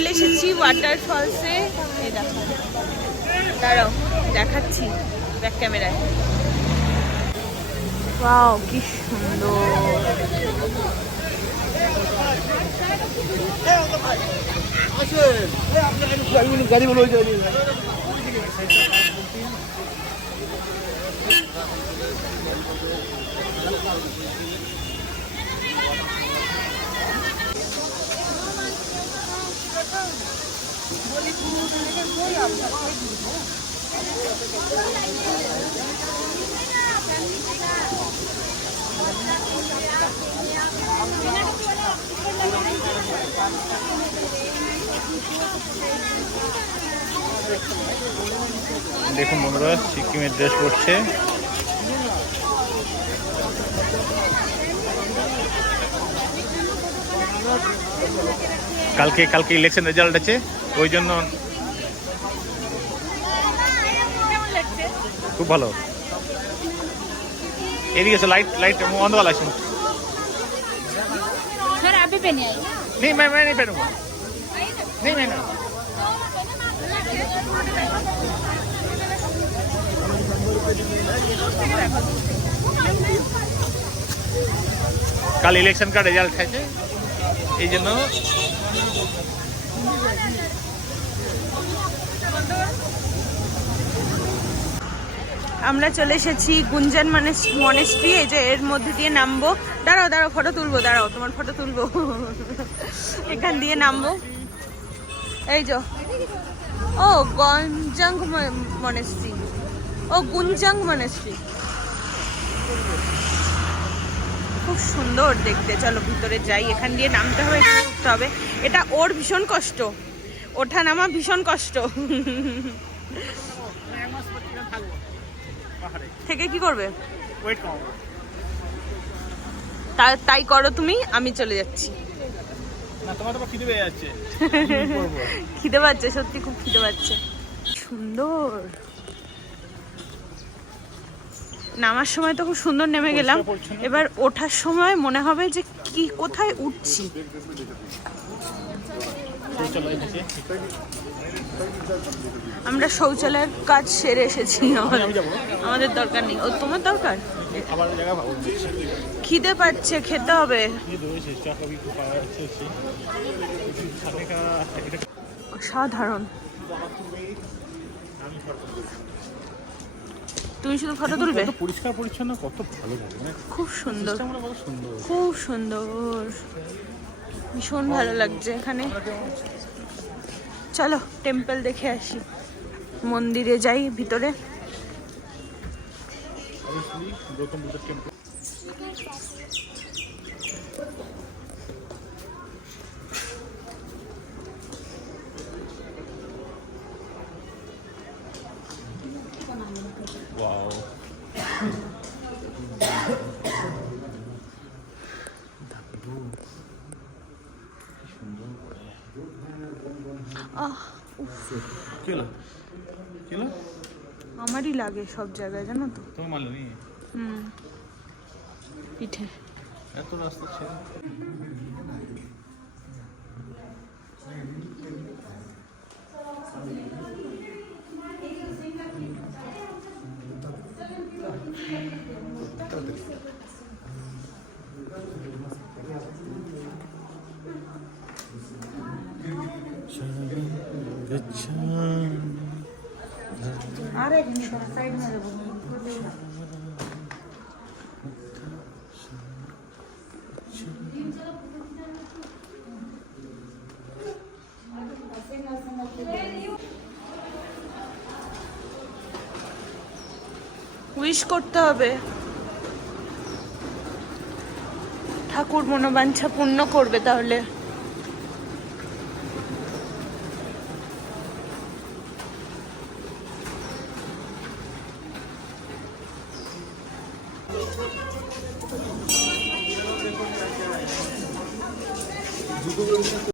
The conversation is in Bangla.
চলে এসেছি ওয়াটারফলসে। এই দেখো, দাঁড়াও দেখাচ্ছি ব্যাক ক্যামেরায়। ওয়াও কি সুন্দর। দেখুন বন্ধুরা, সিকিমের ড্রেস পরছে। কালকে ইলেকশন রেজাল্ট আছে, ওই জন্য খুব ভালো। एरिया से लाइट ऑन वाला है सर। आप भी पहने आइए। नहीं, मैं नहीं पहनूंगा। नहीं मैं ना। कल इलेक्शन का रिजल्ट है এই জন্য আমরা চলে এসেছি গুঞ্জন মনেস্ট্রি। এই যে এর মধ্যে দিয়ে নামবো। দাঁড়াও ফটো তুলবো, দাঁড়াও তোমার ফটো তুলবো। এখান দিয়ে নামবো। এই যে ও গঞ্জাং মনেস্ট্রি, ও গুঞ্জাং মনেস্ট্রি, খুব সুন্দর দেখতে। চলো ভিতরে যাই। এখান দিয়ে নামতে হবে, উঠতে হবে। এটা ওর ভীষণ কষ্ট, ওঠা নামা ভীষণ কষ্ট। থেকে কি করবে? তাই করো তুমি, আমি চলে যাচ্ছি। খিদে পাচ্ছে, সত্যি খুব খিদে পাচ্ছে। সুন্দর নামার সময় তো খুব সুন্দর নেমে গেলাম, এবার ওঠার সময় মনে হবে যে কি কোথায় উঠছি। আমরা শৌচালয়ের কাজ সেরে এসেছি, আমাদের দরকার নেই। ও তোমার দরকার? খিদে পাচ্ছে, খেতে হবে। অসাধারণ। তুমি শুধু ফটো তুলবে? পরিষ্কার পরিচ্ছন্ন, কত ভালো লাগে, খুব সুন্দর, খুব সুন্দর, ভীষণ ভালো লাগছে এখানে। চলো টেম্পল দেখে আসি, মন্দিরে যাই ভিতরে। আমারই লাগে সব জায়গায়, জানো তো। পিঠে এত রাস্তা ছিল। साइड में উইশ করতে হবে, ঠাকুর মনোবাঞ্ছা পূর্ণ করবে তাহলে।